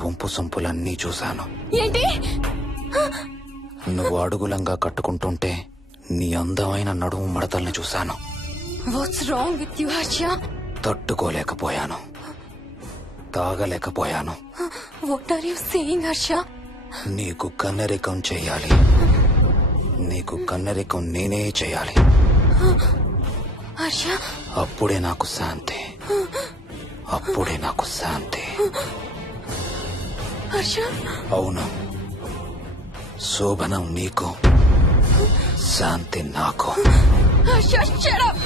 వంపు సొంపులన్నీ చూశాను. ఏంటి? నువ్వు అడుగులంగా కట్టుకుంటుంటే నీ అందమైన నడుము మడతల్ని చూశాను. What's wrong with you Harsha? తట్టుకోలేకపోయాను, తాగలేకపోయాను. What are you saying Harsha? నీకు కన్నరికం చెయ్యాలి, నీకు కన్నరికం నేనే చేయాలి. హర్ష, అప్పుడే నాకు శాంతి, అప్పుడే నాకు శాంతి. హర్ష, అవును, శోభనం నీకు, శాంతి నాకు. Harsha, shut up!